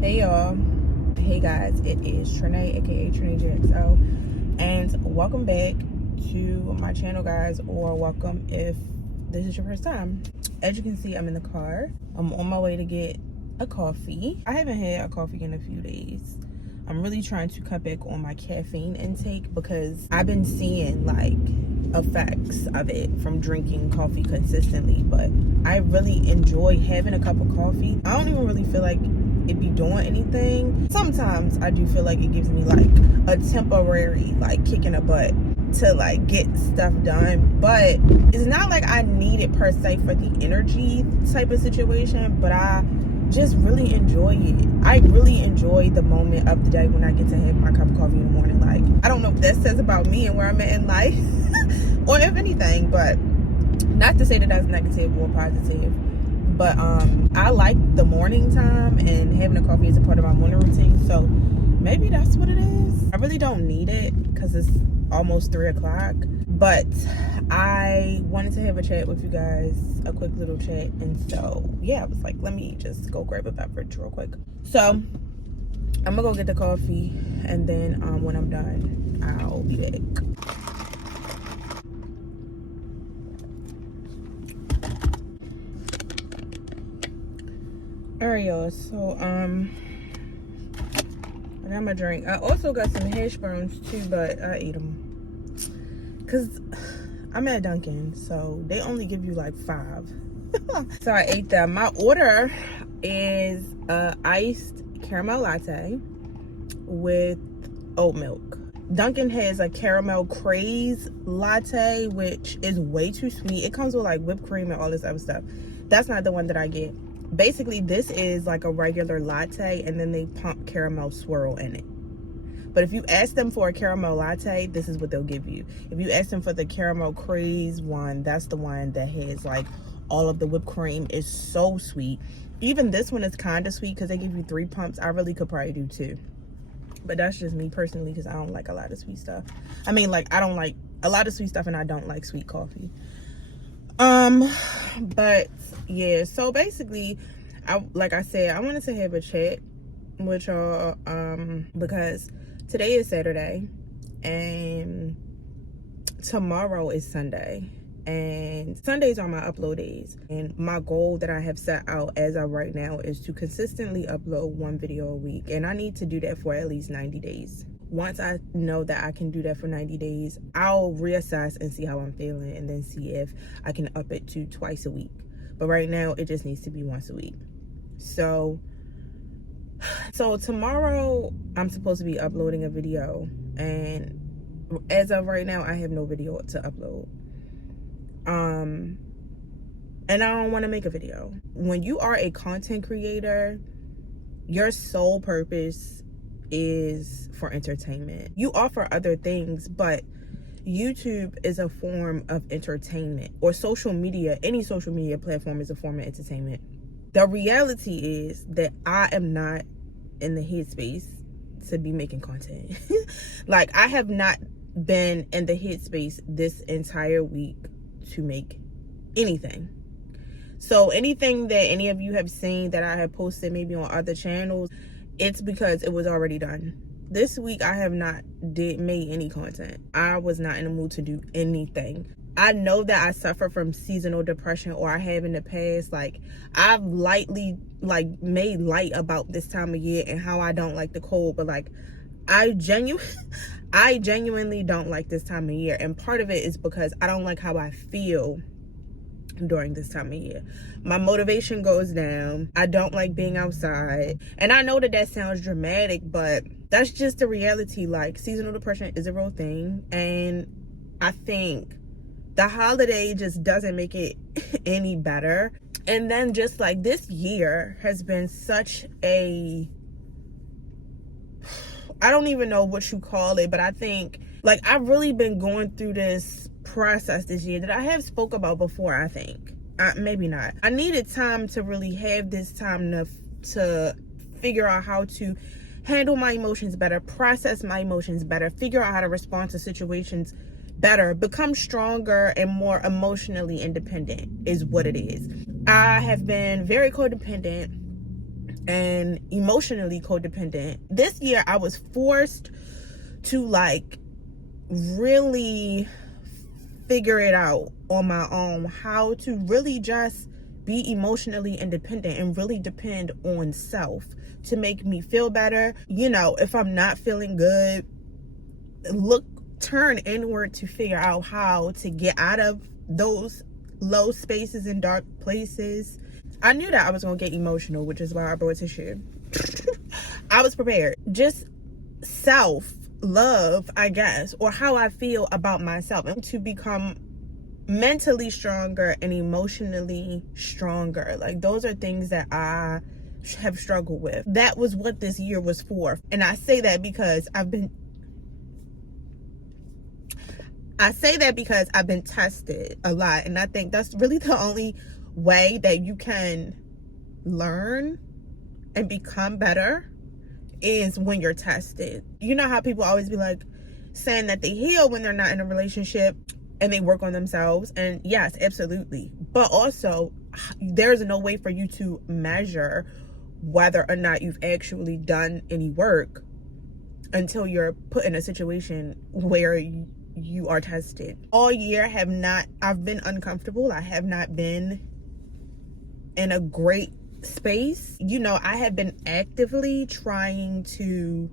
Hey y'all. Hey guys, it is Trinae, aka Trinae JXO, and welcome back to my channel, guys, or welcome if this is your first time. As you can see, I'm in the car. I'm on my way to get a coffee. I haven't had a coffee in a few days. I'm really trying to cut back on my caffeine intake because I've been seeing like effects of it from drinking coffee consistently, but I really enjoy having a cup of coffee. I don't even really feel like it be doing anything. Sometimes I do feel like it gives me like a temporary like kick in the butt to like get stuff done, but it's not like I need it per se for the energy type of situation, but I just really enjoy it. I really enjoy the moment of the day when I get to have my cup of coffee in the morning. Like, I don't know what that says about me and where I'm at in life or if anything, but not to say that that's negative or positive, but I like the morning time, and having a coffee is a part of my morning routine, so maybe that's what it is. I really don't need it because it's almost 3 o'clock, but I wanted to have a chat with you guys, a quick little chat, and so yeah, I was like, let me just go grab a beverage real quick. So I'm gonna go get the coffee, and then when I'm done, I'll be back. All right, y'all, so I got my drink. I also got some hash browns too, but I ate them because I'm at Dunkin', so they only give you like 5. So I ate them. My order is a iced caramel latte with oat milk. Dunkin' has a caramel craze latte, which is way too sweet. It comes with like whipped cream and all this other stuff. That's not the one that I get. Basically, this is like a regular latte, and then they pump caramel swirl in it. But if you ask them for a caramel latte, this is what they'll give you. If you ask them for the caramel craze one, that's the one that has like all of the whipped cream. Is so sweet. Even this one is kind of sweet because they give you 3 pumps. I really could probably do 2. But that's just me personally because I don't like a lot of sweet stuff. I mean, like, I don't like a lot of sweet stuff, and I don't like sweet coffee. But yeah, so basically, like I said, I wanted to have a chat with y'all because today is Saturday and tomorrow is Sunday, and Sundays are my upload days, and my goal that I have set out as of right now is to consistently upload 1 video a week, and I need to do that for at least 90 days. Once I know that I can do that for 90 days, I'll reassess and see how I'm feeling, and then see if I can up it to twice a week. But right now, it just needs to be once a week. So tomorrow, I'm supposed to be uploading a video, and as of right now, I have no video to upload. And I don't want to make a video. When you are a content creator, your sole purpose is for entertainment. You offer other things, but YouTube is a form of entertainment, or social media, any social media platform is a form of entertainment. The reality is that I am not in the headspace to be making content. Like, I have not been in the headspace this entire week to make anything. So anything that any of you have seen that I have posted maybe on other channels, it's because it was already done. This week I have not made any content. I was not in the mood to do anything. I know that I suffer from seasonal depression, or I have in the past. Like, I've lightly like made light about this time of year and how I don't like the cold, but like I genuinely don't like this time of year, and part of it is because I don't like how I feel during this time of year. My motivation goes down. I don't like being outside, and I know that that sounds dramatic, but that's just the reality. Like, seasonal depression is a real thing, and I think the holiday just doesn't make it any better. And then just like this year has been such a, I don't even know what you call it, but I think like I've really been going through this process this year that I have spoke about before. I think maybe not. I needed time to really have this time to figure out how to handle my emotions better, process my emotions better, figure out how to respond to situations better, become stronger and more emotionally independent is what it is. I have been very codependent and emotionally codependent. This year I was forced to like really figure it out on my own, how to really just be emotionally independent and really depend on self to make me feel better. You know, if I'm not feeling good, turn inward to figure out how to get out of those low spaces and dark places. I knew that I was gonna get emotional, which is why I brought tissue. I was prepared. Just self-love, I guess, or how I feel about myself, and to become mentally stronger and emotionally stronger. Like, those are things that I have struggled with. That was what this year was for. And I say that because I've been tested a lot, and I think that's really the only way that you can learn and become better is when you're tested. You know how people always be like saying that they heal when they're not in a relationship and they work on themselves, and yes, absolutely, but also there's no way for you to measure whether or not you've actually done any work until you're put in a situation where you are tested. All year I've been uncomfortable. I have not been in a great space. You know, I have been actively trying to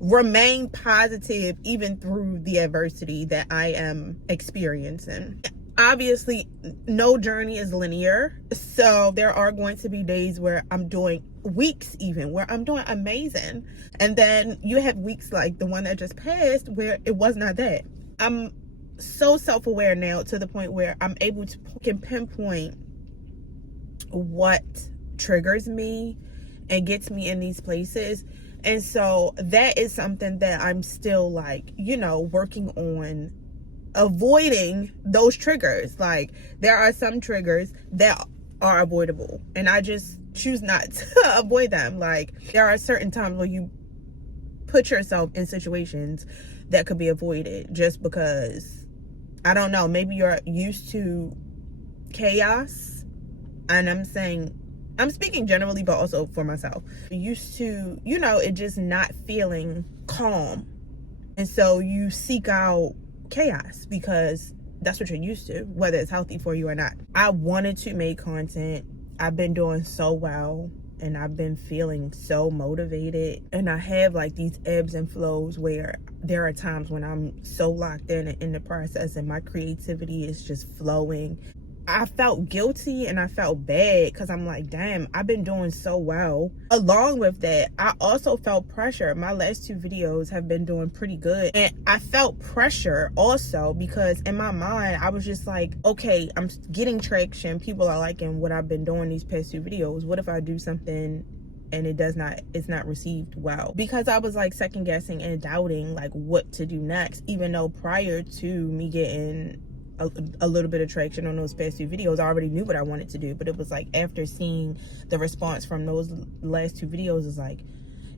remain positive even through the adversity that I am experiencing. Obviously, no journey is linear, so there are going to be days where weeks even where I'm doing amazing, and then you have weeks like the one that just passed where it was not that. I'm so self-aware now to the point where I'm able to pinpoint what triggers me and gets me in these places. And so that is something that I'm still like, you know, working on avoiding those triggers. Like, there are some triggers that are avoidable and I just choose not to avoid them. Like, there are certain times where you put yourself in situations that could be avoided just because, I don't know, maybe you're used to chaos. And I'm speaking generally, but also for myself. Used to, you know, it just not feeling calm. And so you seek out chaos because that's what you're used to, whether it's healthy for you or not. I wanted to make content. I've been doing so well and I've been feeling so motivated. And I have like these ebbs and flows where there are times when I'm so locked in the process and my creativity is just flowing. I felt guilty and I felt bad because I'm like, damn, I've been doing so well. Along with that, I also felt pressure. My last 2 videos have been doing pretty good. And I felt pressure also because in my mind, I was just like, okay, I'm getting traction. People are liking what I've been doing these past 2 videos. What if I do something and it's not received well? Because I was like second guessing and doubting like what to do next, even though prior to me getting a little bit of traction on those past 2 videos, I already knew what I wanted to do. But it was like after seeing the response from those last 2 videos, it's like,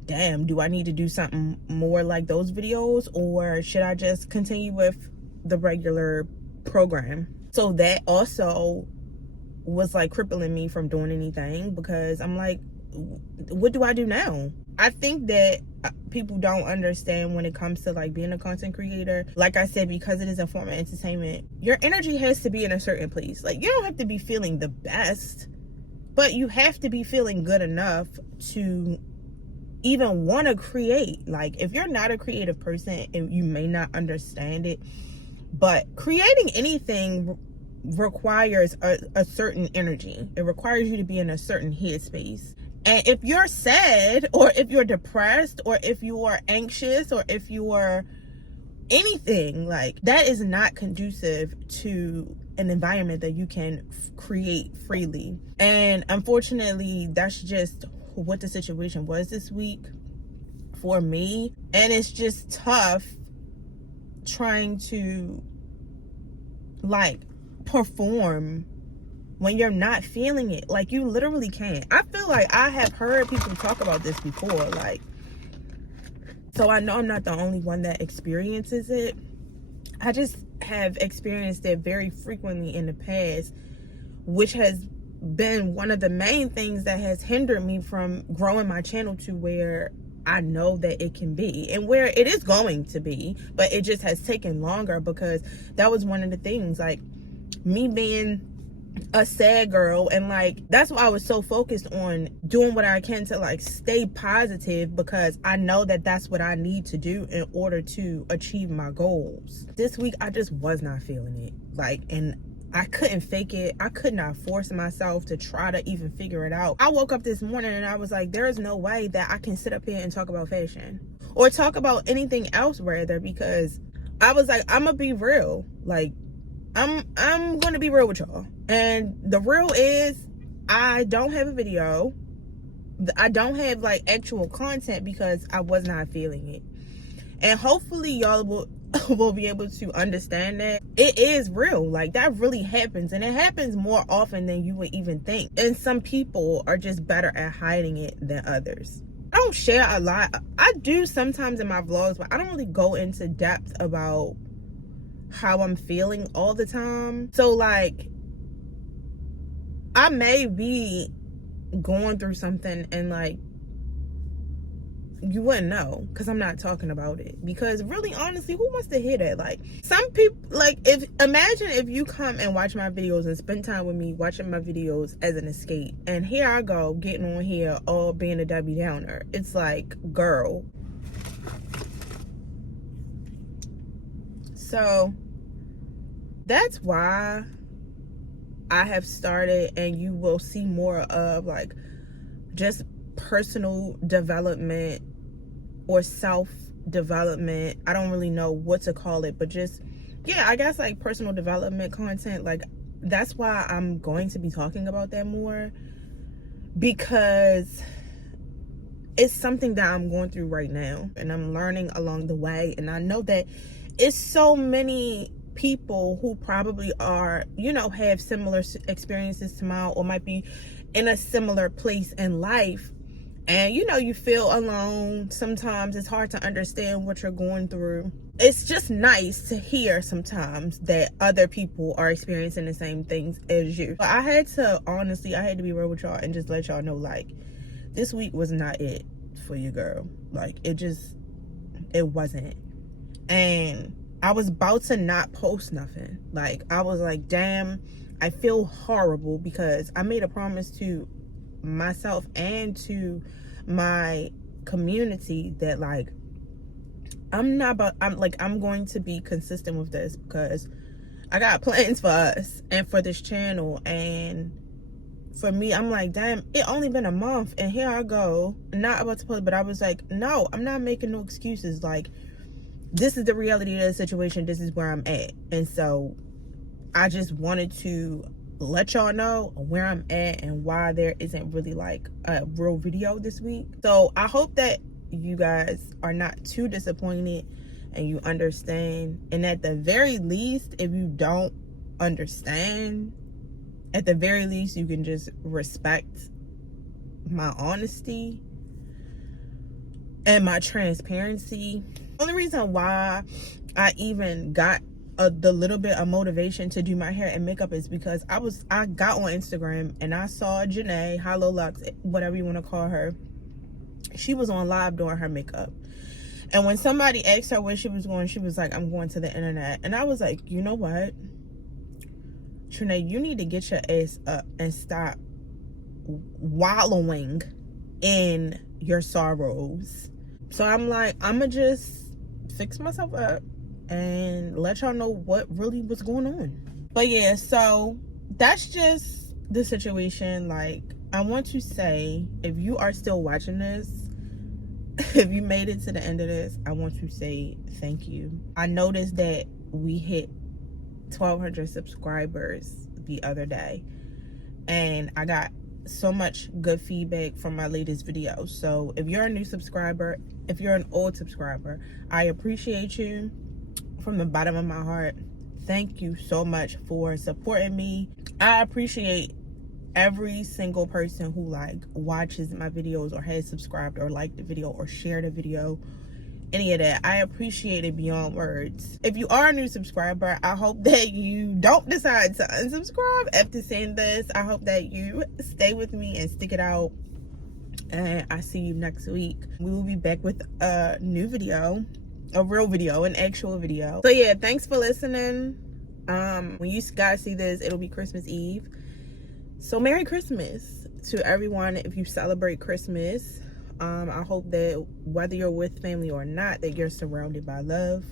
damn, do I need to do something more like those videos, or should I just continue with the regular program? So that also was like crippling me from doing anything because I'm like, what do I do now? I think that people don't understand when it comes to like being a content creator. Like I said, because it is a form of entertainment, your energy has to be in a certain place. Like, you don't have to be feeling the best, but you have to be feeling good enough to even want to create. Like, if you're not a creative person, and you may not understand it, but creating anything requires a certain energy. It requires you to be in a certain headspace. And if you're sad, or if you're depressed, or if you are anxious, or if you are anything, like, that is not conducive to an environment that you can create freely. And unfortunately, that's just what the situation was this week for me. And it's just tough trying to like perform when you're not feeling it. Like, you literally can't. I feel like I have heard people talk about this before, like, so I know I'm not the only one that experiences it. I just have experienced it very frequently in the past, which has been one of the main things that has hindered me from growing my channel to where I know that it can be and where it is going to be, but it just has taken longer because that was one of the things, like me being a sad girl, and like that's why I was so focused on doing what I can to like stay positive, because I know that that's what I need to do in order to achieve my goals. This week I just was not feeling it, like, and I couldn't fake it. I could not force myself to try to even figure it out. I woke up this morning and I was like, there is no way that I can sit up here and talk about fashion or talk about anything else, rather, because I was like, I'm gonna be real. Like, I'm gonna be real with y'all. And the real is, I don't have a video. I don't have like actual content because I was not feeling it. And hopefully y'all will be able to understand that it is real. Like, that really happens, and it happens more often than you would even think. And some people are just better at hiding it than others. I don't share a lot. I do sometimes in my vlogs, but I don't really go into depth about how I'm feeling all the time. So like, I may be going through something and like you wouldn't know because I'm not talking about it. Because really, honestly, who wants to hear that? Like, some people, like, imagine if you come and watch my videos and spend time with me watching my videos as an escape, and here I go getting on here all being a Debbie Downer. It's like, girl. So that's why I have started, and you will see more of like just personal development or self-development. I don't really know what to call it, but just, yeah, I guess like personal development content. Like, that's why I'm going to be talking about that more, because it's something that I'm going through right now and I'm learning along the way. And I know that it's so many people who probably are, you know, have similar experiences to mine, or might be in a similar place in life. And you know, you feel alone. Sometimes it's hard to understand what you're going through. It's just nice to hear sometimes that other people are experiencing the same things as you. But I had to be real with y'all and just let y'all know, like, this week was not it for you, girl. Like, it wasn't. And I was about to not post nothing. Like, I was like, damn, I feel horrible because I made a promise to myself and to my community that, like, I'm going to be consistent with this, because I got plans for us and for this channel. And for me, I'm like, damn, it only been a month and here I go, not about to post. But I was like, no, I'm not making no excuses. Like, this is the reality of the situation. This is where I'm at. And so I just wanted to let y'all know where I'm at and why there isn't really like a real video this week. So I hope that you guys are not too disappointed and you understand. And at the very least, if you don't understand, at the very least, you can just respect my honesty and my transparency. The only reason why I even got the little bit of motivation to do my hair and makeup is because I got on Instagram and I saw Janae, Hollow Lux, whatever you want to call her. She was on live doing her makeup. And when somebody asked her where she was going, she was like, I'm going to the internet. And I was like, you know what, Trinae, you need to get your ass up and stop wallowing in your sorrows. So I'm like, I'm gonna just fix myself up and let y'all know what really was going on. But yeah, so that's just the situation. Like, I want to say, if you are still watching this, if you made it to the end of this, I want to say thank you. I noticed that we hit 1,200 subscribers the other day, and I got so much good feedback from my latest video. So if you're a new subscriber, if you're an old subscriber, I appreciate you from the bottom of my heart. Thank you so much for supporting me. I appreciate every single person who like watches my videos or has subscribed or liked the video or shared a video. any of that. I appreciate it beyond words. If you are a new subscriber, I hope that you don't decide to unsubscribe after seeing this. I hope that you stay with me and stick it out, and I see you next week. We will be back with a new video, a real video, an actual video. So yeah, thanks for listening. When you guys see this, it'll be Christmas Eve, so Merry Christmas to everyone if you celebrate Christmas. I hope that whether you're with family or not, that you're surrounded by love,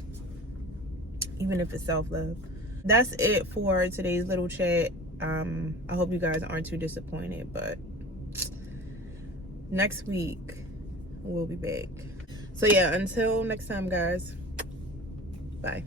even if it's self-love. That's it for today's little chat. I hope you guys aren't too disappointed, but next week we'll be back. So yeah, until next time, guys, bye.